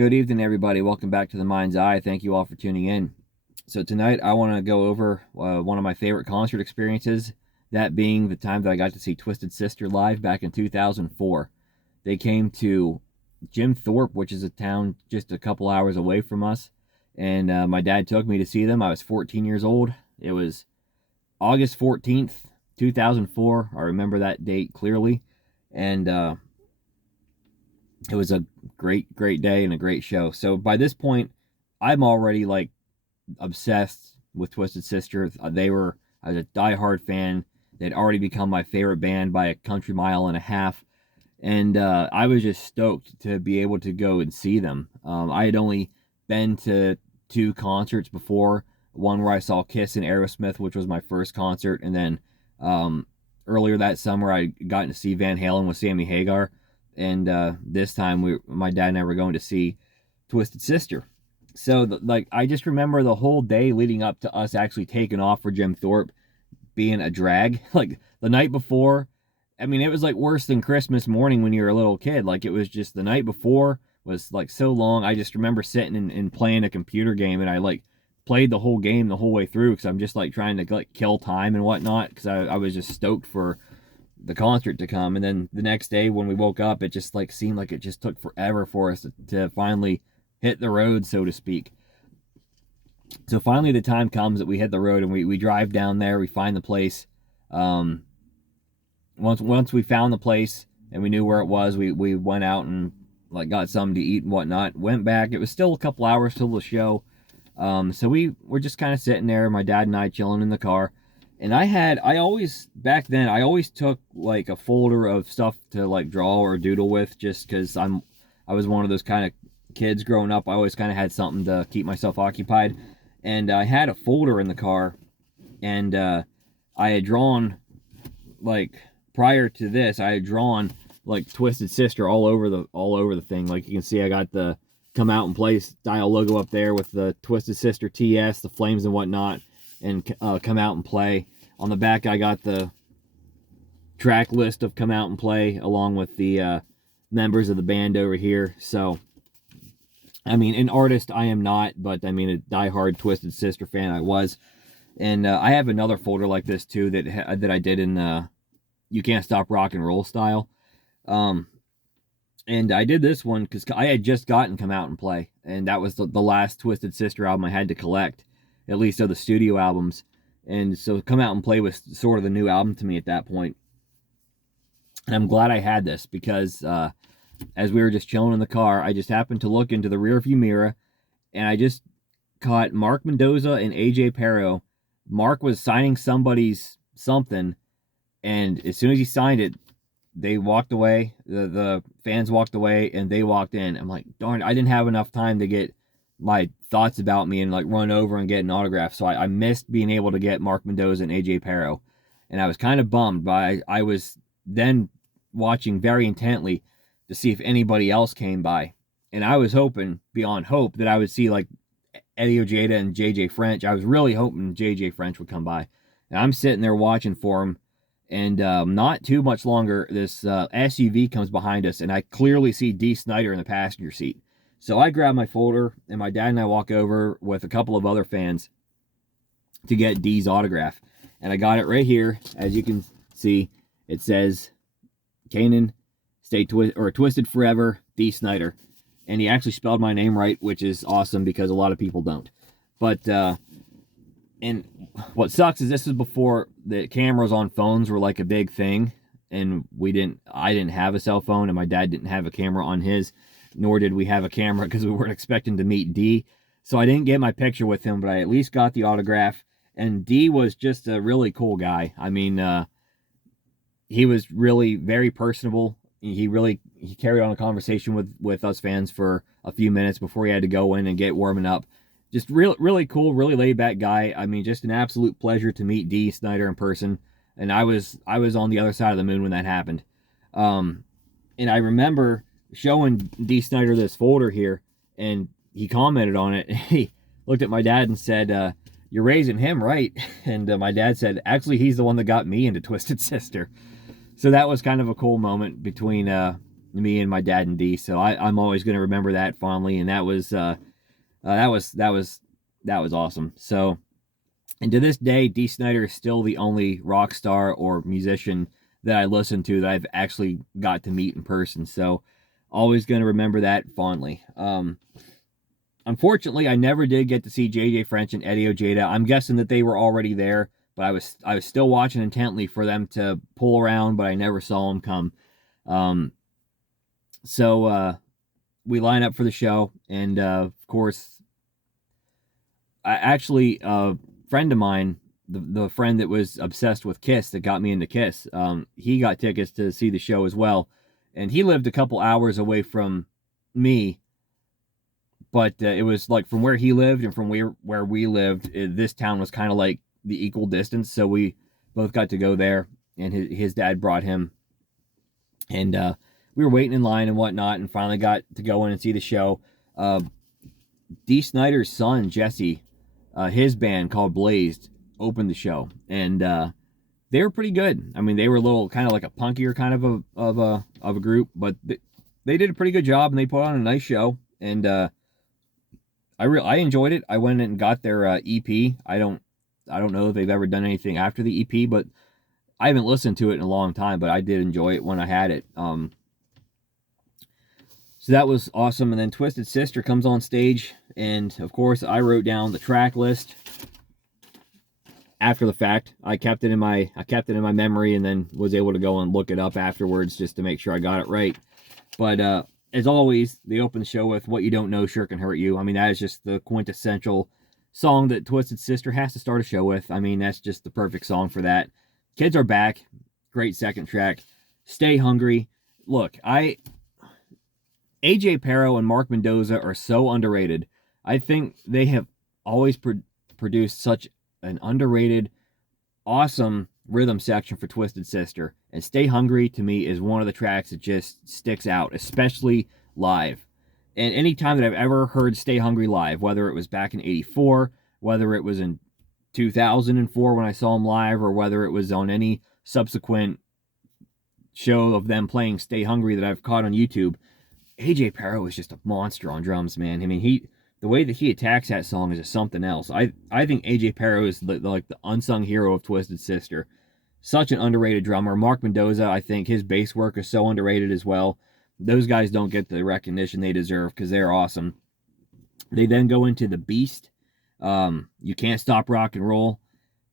Good evening, everybody. Welcome back to the Mind's Eye. Thank you all for tuning in. So tonight I want to go over one of my favorite concert experiences, that being the time that I got to see Twisted Sister live back in 2004. They came to Jim Thorpe, which is a town just a couple hours away from us, and my dad took me to see them. I was 14 years old. It was August 14th, 2004. I remember that date clearly, and it was a great day and a great show. So by this point, I'm already like obsessed with Twisted Sister. I was a diehard fan. They'd already become my favorite band by a country mile and a half, and I was just stoked to be able to go and see them. I had only been to two concerts before. One where I saw Kiss and Aerosmith, which was my first concert, and then earlier that summer I got to see Van Halen with Sammy Hagar. And this time my dad and I were going to see Twisted Sister. So I just remember the whole day leading up to us actually taking off for Jim Thorpe being a drag. Like the night before, I mean, it was like worse than Christmas morning when you were a little kid. Like it was just the night before was like so long. I just remember sitting and playing a computer game, and I like played the whole game the whole way through because I'm just like trying to like kill time and whatnot, because I was just stoked for the concert to come. And then the next day when we woke up, it just like seemed like it just took forever for us to finally hit the road, so to speak. So finally the time comes that we hit the road, and we drive down there. We find the place. Once we found the place and we knew where it was, we went out and like got something to eat and whatnot. Went back. It was still a couple hours till the show. So we were just kind of sitting there, my dad and I chilling in the car. And back then, I always took like a folder of stuff to like draw or doodle with, just because I was one of those kind of kids growing up. I always kind of had something to keep myself occupied. And I had a folder in the car, and I had drawn, like, prior to this, I had drawn like Twisted Sister all over the thing. Like you can see, I got the Come Out and Play style logo up there with the Twisted Sister TS, the flames and whatnot, and Come Out and Play. On the back, I got the track list of Come Out and Play, along with the members of the band over here. So, I mean, an artist I am not, but I mean, a diehard Twisted Sister fan I was. And I have another folder like this too that I did in You Can't Stop Rock and Roll style. And I did this one because I had just gotten Come Out and Play, and that was the last Twisted Sister album I had to collect, at least of the studio albums. And so Come Out and Play was sort of the new album to me at that point. And I'm glad I had this because as we were just chilling in the car, I just happened to look into the rearview mirror, and I just caught Mark Mendoza and AJ Pero. Mark was signing somebody's something, and as soon as he signed it, they walked away. The fans walked away, and they walked in. I'm like, darn, I didn't have enough time to get my thoughts about me and like run over and get an autograph. So I missed being able to get Mark Mendoza and AJ Pero. And I was kind of bummed, but I was then watching very intently to see if anybody else came by. And I was hoping beyond hope that I would see like Eddie Ojeda and JJ French. I was really hoping JJ French would come by. And I'm sitting there watching for him. And not too much longer, this SUV comes behind us, and I clearly see Dee Snider in the passenger seat. So I grab my folder, and my dad and I walk over with a couple of other fans to get Dee's autograph. And I got it right here. As you can see, it says, Kanan, Twisted Forever, Dee Snider. And he actually spelled my name right, which is awesome because a lot of people don't. But, and what sucks is this is before the cameras on phones were like a big thing. And I didn't have a cell phone, and my dad didn't have a camera on his. Nor did we have a camera because we weren't expecting to meet Dee. So I didn't get my picture with him, but I at least got the autograph. And Dee was just a really cool guy. I mean, he was really very personable. He carried on a conversation with us fans for a few minutes before he had to go in and get warming up. Just really cool, really laid back guy. I mean, just an absolute pleasure to meet Dee Snider in person. And I was on the other side of the moon when that happened. And I remember showing Dee Snider this folder here, and he commented on it. He looked at my dad and said, "You're raising him right." And my dad said, "Actually, he's the one that got me into Twisted Sister." So that was kind of a cool moment between me and my dad and D. So I'm always going to remember that fondly, and that was that was awesome. So, and to this day, D. Snyder is still the only rock star or musician that I listen to that I've actually got to meet in person. So, always going to remember that fondly. Unfortunately, I never did get to see JJ French and Eddie Ojeda. I'm guessing that they were already there, but I was still watching intently for them to pull around, but I never saw them come. Um, so we line up for the show, and of course, a friend of mine, the friend that was obsessed with Kiss that got me into Kiss, he got tickets to see the show as well, and he lived a couple hours away from me, but it was like from where he lived and from where we lived, this town was kind of like the equal distance, so we both got to go there, and his dad brought him, and we were waiting in line and whatnot, and finally got to go in and see the show. D. Snyder's son, Jesse, his band called Blazed opened the show, and they were pretty good. I mean, they were a little kind of like a punkier kind of a group, but they did a pretty good job, and they put on a nice show, and I enjoyed it. I went and got their EP. I don't know if they've ever done anything after the EP, but I haven't listened to it in a long time, but I did enjoy it when I had it. So that was awesome. And then Twisted Sister comes on stage, and of course I wrote down the track list after the fact. I kept it in my memory, and then was able to go and look it up afterwards just to make sure I got it right. But as always, they open the show with "What You Don't Know Sure Can Hurt You." I mean, that is just the quintessential song that Twisted Sister has to start a show with. I mean, that's just the perfect song for that. Kids Are Back, great second track. Stay Hungry. Look, AJ Pero and Mark Mendoza are so underrated. I think they have always produced such an underrated, awesome rhythm section for Twisted Sister. And Stay Hungry, to me, is one of the tracks that just sticks out, especially live. And any time that I've ever heard Stay Hungry live, whether it was back in 84, whether it was in 2004 when I saw them live, or whether it was on any subsequent show of them playing Stay Hungry that I've caught on YouTube, AJ Pero is just a monster on drums, man. I mean, the way that he attacks that song is just something else. I think AJ Pero is like the unsung hero of Twisted Sister. Such an underrated drummer. Mark Mendoza, I think his bass work is so underrated as well. Those guys don't get the recognition they deserve because they're awesome. They then go into The Beast, You Can't Stop Rock and Roll,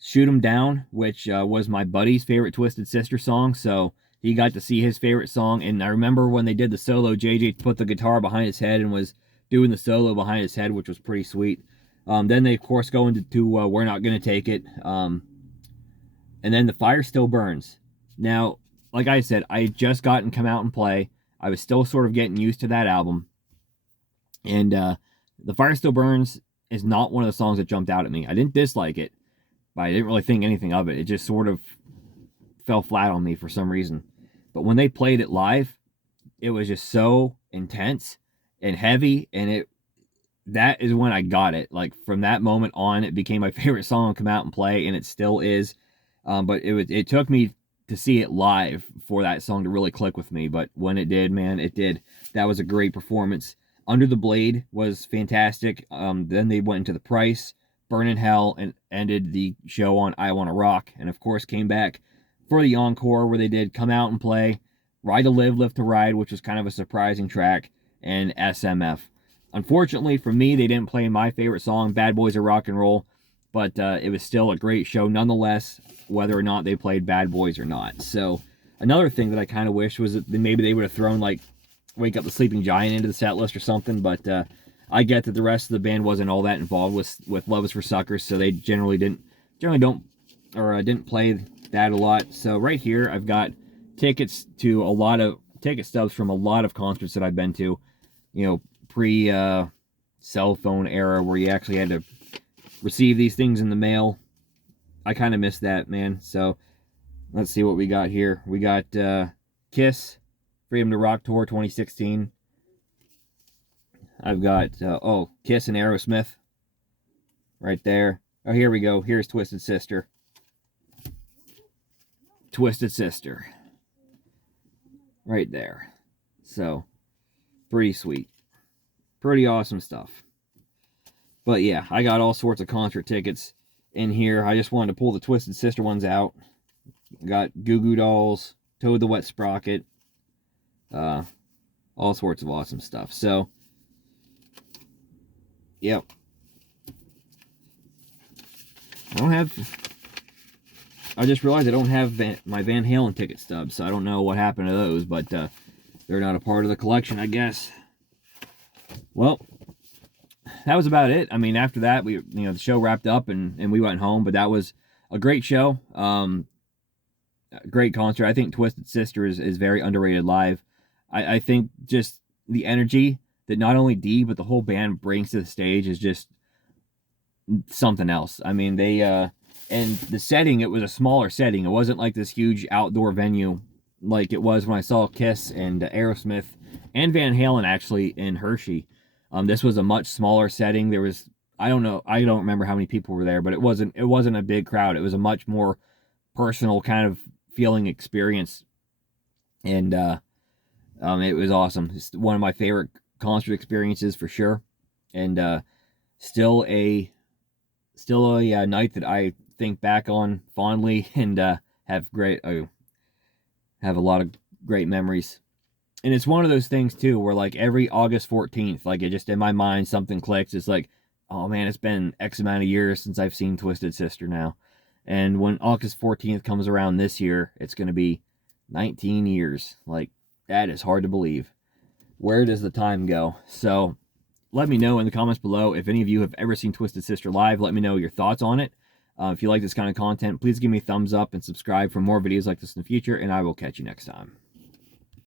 Shoot 'Em Down, which was my buddy's favorite Twisted Sister song, so he got to see his favorite song. And I remember when they did the solo, JJ put the guitar behind his head and was doing the solo behind his head, which was pretty sweet. Then they, of course, go into We're Not Gonna Take It. And then The Fire Still Burns. Now, like I said, I had just gotten Come Out and Play. I was still sort of getting used to that album. And The Fire Still Burns is not one of the songs that jumped out at me. I didn't dislike it, but I didn't really think anything of it. It just sort of fell flat on me for some reason. But when they played it live, it was just so intense and heavy, and that is when I got it. Like, from that moment on, it became my favorite song to Come Out and Play, and it still is. But it took me to see it live for that song to really click with me. But when it did, man, it did. That was a great performance. Under the Blade was fantastic. Then they went into The Price, Burn in Hell, and ended the show on I Wanna Rock. And of course came back for the encore where they did Come Out and Play, Ride to Live, Live to Ride, which was kind of a surprising track, and SMF. Unfortunately for me, they didn't play my favorite song, Bad Boys of Rock and Roll, but it was still a great show nonetheless, whether or not they played Bad Boys or not. So another thing that I kind of wish was that maybe they would have thrown like Wake Up the Sleeping Giant into the set list or something, but I get that the rest of the band wasn't all that involved with Love Is for Suckers, so they generally didn't play that a lot. So right here, I've got tickets to a lot of ticket stubs from a lot of concerts that I've been to, pre cell phone era where you actually had to receive these things in the mail. I kind of miss that, man. So let's see what we got here. We got Kiss, Freedom to Rock Tour 2016. I've got, Kiss and Aerosmith right there. Oh, here we go. Here's Twisted Sister. Twisted Sister. Right there. So, pretty sweet. Pretty awesome stuff. But yeah, I got all sorts of concert tickets in here. I just wanted to pull the Twisted Sister ones out. Got Goo Goo Dolls, Toad the Wet Sprocket, all sorts of awesome stuff. So, yep. I just realized I don't have my Van Halen ticket stubs, so I don't know what happened to those, but they're not a part of the collection, I guess. Well, that was about it. I mean, after that, the show wrapped up and we went home, but that was a great show. Great concert. I think Twisted Sister is very underrated live. I think just the energy that not only Dee, but the whole band brings to the stage is just something else. I mean, and the setting, it was a smaller setting. It wasn't like this huge outdoor venue like it was when I saw Kiss and Aerosmith and Van Halen actually in Hershey. This was a much smaller setting. There was, I don't remember how many people were there, but it wasn't a big crowd. It was a much more personal kind of feeling experience, and it was awesome. It's one of my favorite concert experiences for sure, and still a night that I think back on fondly and have a lot of great memories. And it's one of those things too where like every August 14th, like it just in my mind something clicks. It's like, oh man, it's been X amount of years since I've seen Twisted Sister now. And when August 14th comes around this year, it's going to be 19 years. Like, that is hard to believe. Where does the time go? So, let me know in the comments below if any of you have ever seen Twisted Sister live. Let me know your thoughts on it. If you like this kind of content, please give me a thumbs up and subscribe for more videos like this in the future, and I will catch you next time.